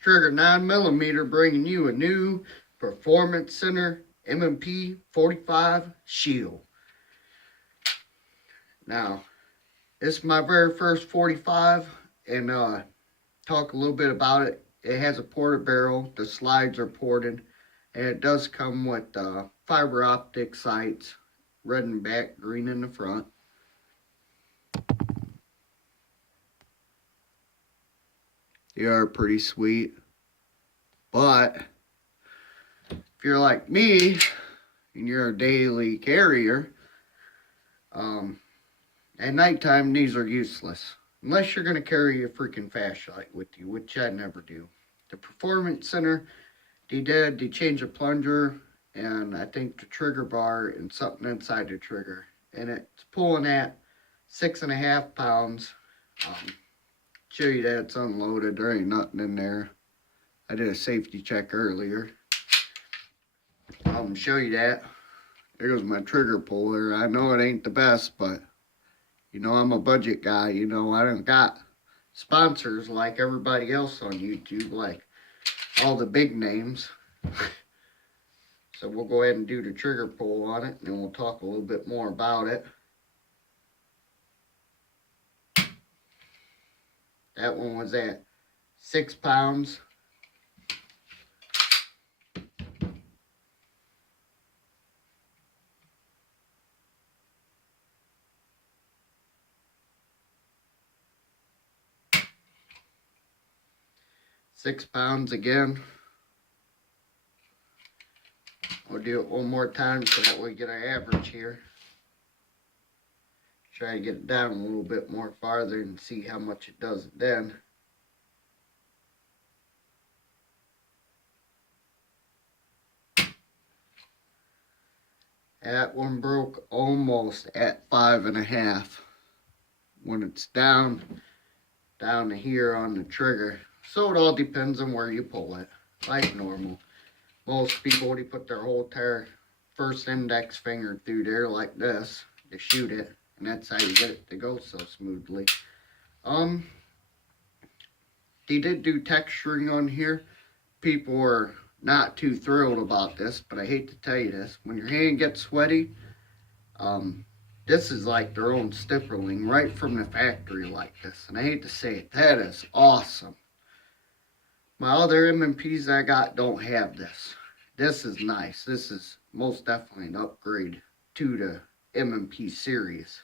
Trigger 9mm bringing you a new Performance Center M&P 45 Shield. Now, this is my very first 45 and talk a little bit about it. It has a ported barrel, the slides are ported, and it does come with fiber optic sights, red in the back, green in the front. They are pretty sweet, but if you're like me and you're a daily carrier, at nighttime these are useless unless you're going to carry a freaking flashlight with you, which I never do. The Performance Center, they changed the plunger and I think the trigger bar and something inside the trigger, and it's pulling at 6.5 pounds. Show you that it's unloaded. There ain't nothing in there. I did a safety check earlier. Show you that. There goes my trigger puller. I know it ain't the best, but you know I'm a budget guy. You know I don't got sponsors like everybody else on YouTube, like all the big names. So we'll go ahead and do the trigger pull on it, and then we'll talk a little bit more about it. That one was at 6 pounds. £6 again. We'll do it one more time so that we get our average here. Try to get it down a little bit more farther and see how much it does then. That one broke almost at 5.5 when it's down to here on the trigger. So it all depends on where you pull it, like normal. Most people, they put their whole entire first index finger through there like this to shoot it, and that's how you get it to go so smoothly. They did do texturing on here. People were not too thrilled about this, but I hate to tell you this. When your hand gets sweaty, this is like their own stippling right from the factory like this. And I hate to say it, that is awesome. My other M&Ps I got don't have this. This is nice. This is most definitely an upgrade to the M&P series.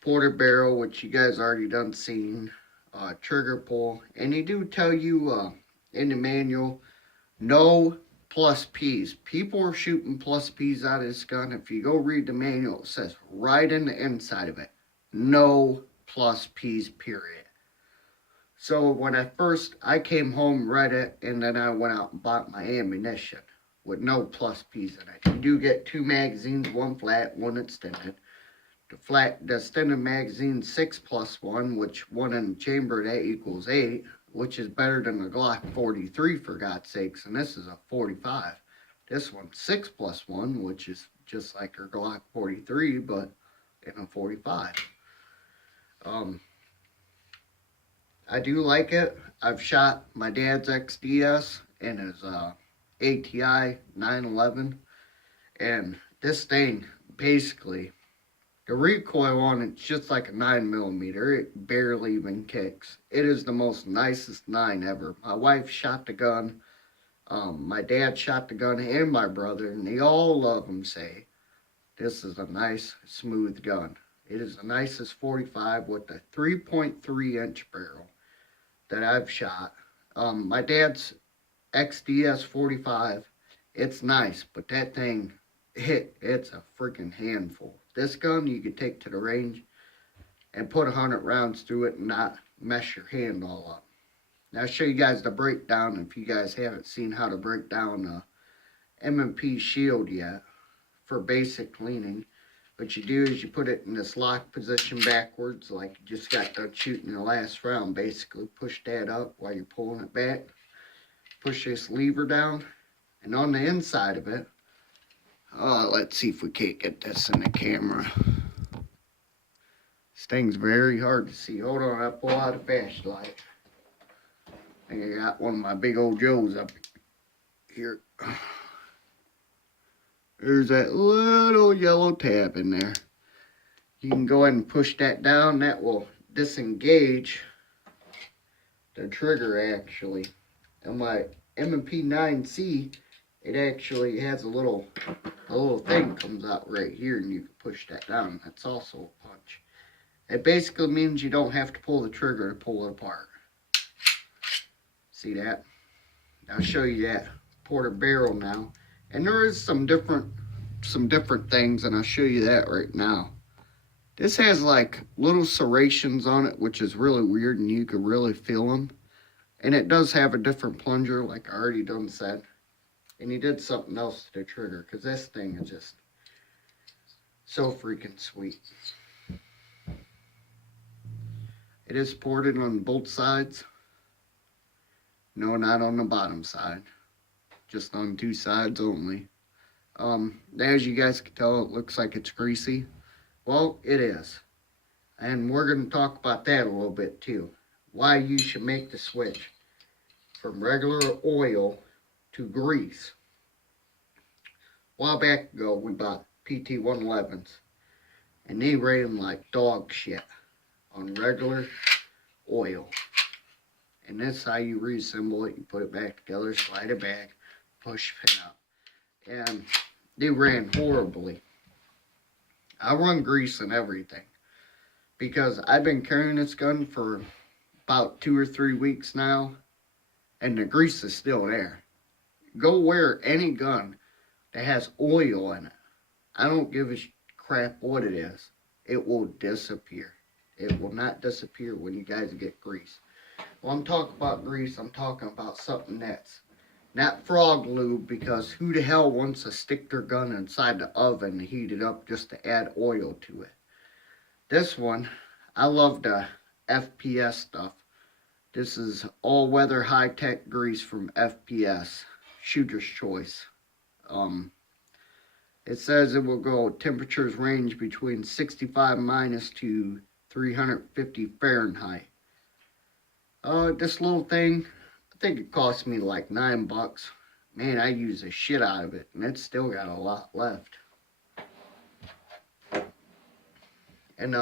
Ported barrel, which you guys already done seen. Trigger pull. And they do tell you in the manual, no plus Ps. People are shooting plus Ps out of this gun. If you go read the manual, it says right in the inside of it, no plus Ps, period. So when I came home, read it, and then I went out and bought my ammunition with no plus Ps in it. You do get 2 magazines, one flat, one extended. The extended magazine 6+1, which one in the chamber, that equals 8, which is better than the Glock 43 for God's sakes, and this is a 45. This one's 6+1, which is just like her Glock 43, but in a 45. I do like it. I've shot my dad's XDS and his ATI 911, and this thing, basically, the recoil on it's just like a 9mm. It barely even kicks. It is the most nicest 9 ever. My wife shot the gun. My dad shot the gun, and my brother, and they all of them say this is a nice, smooth gun. It is the nicest 45 with a 3.3-inch barrel that I've shot. My dad's XDS 45, it's nice, but that thing, it's a freaking handful. This gun you could take to the range and put 100 rounds through it and not mess your hand all up. Now I'll show you guys the breakdown if you guys haven't seen how to break down a M&P shield yet for basic cleaning. What you do is you put it in this lock position backwards, like you just got done shooting the last round. Basically push that up while you're pulling it back. Push this lever down, and on the inside of it, let's see if we can't get this in the camera. This thing's very hard to see. Hold on, I pull out a flashlight. I think I got one of my big old Joes up here. There's that little yellow tab in there. You can go ahead and push that down. That will disengage the trigger actually. And my M&P 9C, it actually has a little thing comes out right here, and you can push that down. That's also a punch. It basically means you don't have to pull the trigger to pull it apart. See that? I'll show you that porter barrel now. And there is some different things, and I'll show you that right now. This has like little serrations on it, which is really weird, and you can really feel them. And it does have a different plunger, like I already done said. And he did something else to the trigger, because this thing is just so freaking sweet. It is ported on both sides. No, not on the bottom side. Just on two sides only. As you guys can tell, it looks like it's greasy. Well, it is. And we're going to talk about that a little bit too. Why you should make the switch from regular oil to grease. A while back ago, we bought PT 111s. And they ran like dog shit on regular oil. And that's how you reassemble it. You put it back together, slide it back, push pin up. And they ran horribly. I run grease and everything. Because I've been carrying this gun for about 2 or 3 weeks now. And the grease is still there. Go wear any gun that has oil in it. I don't give a crap what it is. It will disappear. It will not disappear when you guys get grease. When I'm talking about grease, I'm talking about something that's not frog lube, because who the hell wants to stick their gun inside the oven and heat it up just to add oil to it? This one, I love the FPS stuff. This is all-weather high-tech grease from FPS, Shooter's Choice. It says it will go, temperatures range between 65 minus to 350 Fahrenheit. This little thing, I think it cost me like $9. Man, I use the shit out of it, and it's still got a lot left. And,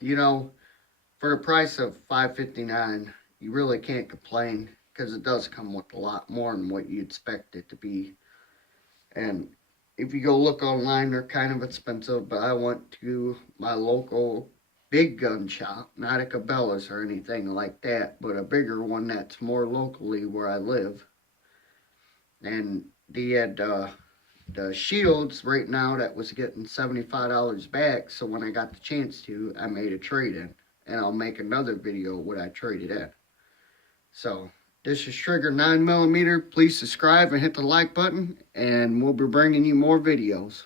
you know, for the price of $5.59, you really can't complain, because it does come with a lot more than what you expect it to be. And if you go look online, they're kind of expensive, but I went to my local big gun shop, not a Cabela's or anything like that, but a bigger one that's more locally where I live. And they had the shields right now that was getting $75 back, so when I got the chance to, I made a trade-in. And I'll make another video what I traded in. So, this is Trigger 9mm. Please subscribe and hit the like button, and we'll be bringing you more videos.